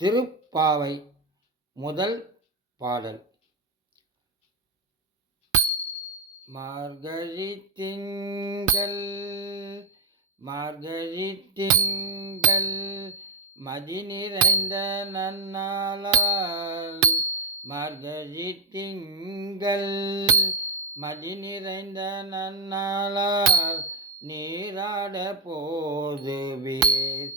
திருப்பாவை முதல் பாடல். மார்கழி திங்கள் மதி நிறைந்த நன்னாளால், மார்கழி திங்கள் மதி நிறைந்த நன்னாளால், நீராட போதுவீர்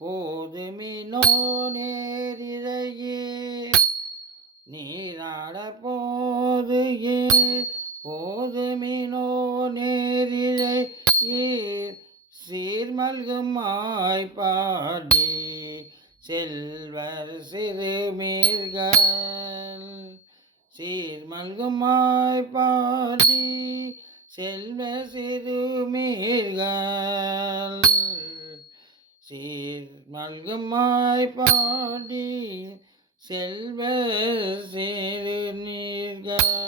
போதுமினோ நேரிழையீர், நீராட போதுமினோ நேரிழையீர், சீர்மல்குமாய் பாடி செல்வர் சிறுமீர்கள், சீர்மல்குமாய் பாடி செல்வ சிறுமீர்கள், சீர்மல்குமாய் பாடி செல்வ சிறுநீர்கள்.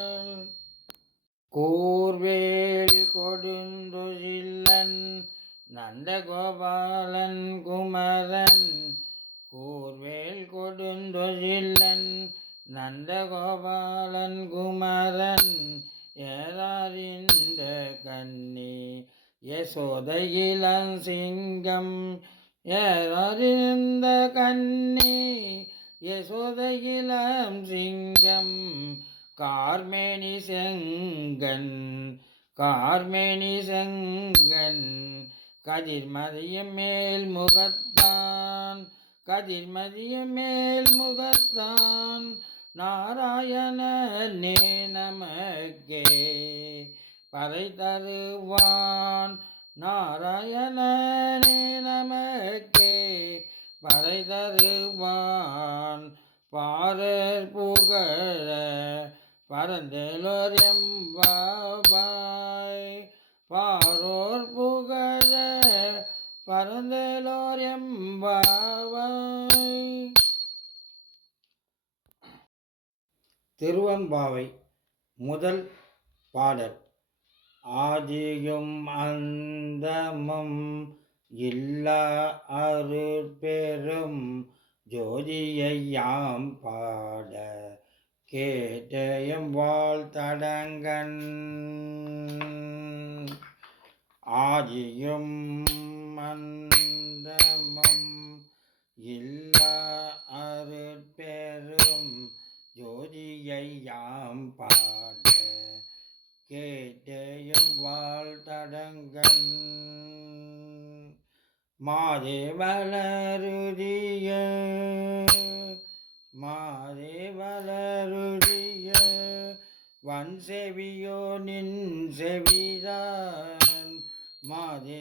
கூர்வேல் கொடுந்தொழிலன் நந்தகோபாலன் குமரன், கூர்வேல் கொடுந்தொழிலன் நந்தகோபாலன் குமரன், ஏறாரிந்த கண்ணி யசோதை இளஞ்சிங்கம், ஏறாரிந்த கண்ணி யசோதை இளஞ்சிங்கம், கார்மேனி செங்கன் கதிர்மதியம் மேல் முகத்தான், நாராயணனே நமக்கே பறை தருவான், நாராயணனே நமக்கே பறை தருவான், பாரர் புகழ பரந்தலோர் எம்பாவாய், பாரோர் புகழ பரந்தலோர் எம்பாவாய். திருவெம்பாவை முதல் பாடல். ஆதியும் அந்தமும் இல்லா அருட்பெரும் ஜோதியை யாம் பாட கேட்டயம் வாழ்த்தடங்கன், ஆதியும் அந்தமும் இல்லா அருட்பெரும் ஜோதியை யாம் பாட கேட்டயம் வாழ்த்தடங்கன், மாதேவலருதிய வன்செவியோ நின் செவிதான், மாதேவலருதியோ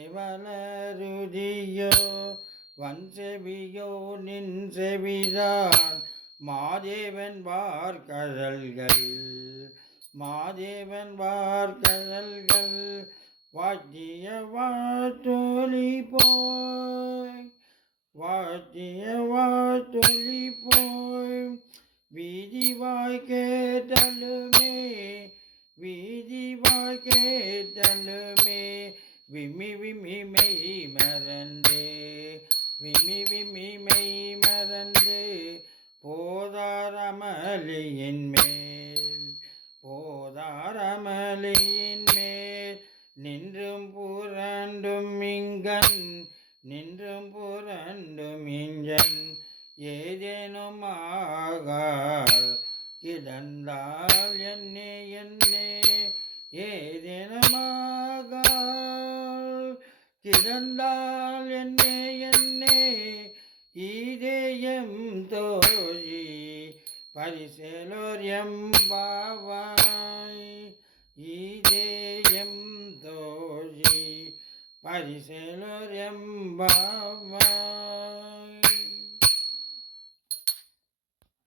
வன்செவியோ நின் செவிதான், மாதேவன் வார்கழல்கள் வாத்திய வாட்டொலி போய், வீதிவாய் கேட்டலுமே, விம்மி மெய் மறந்து போதாரமலியின் மேல் நின்றும் புரண்டும் இங்கன், ஏதேனும் ஆகால் கிடந்தால் என்னே ஏதேனும் ஆகால் கிடந்தால் என்னே, இதயம் தோழி பரிசேலோர் எம்பாவாய், இதயம் தோழி பரிசேலோர் எம்பாவாய்.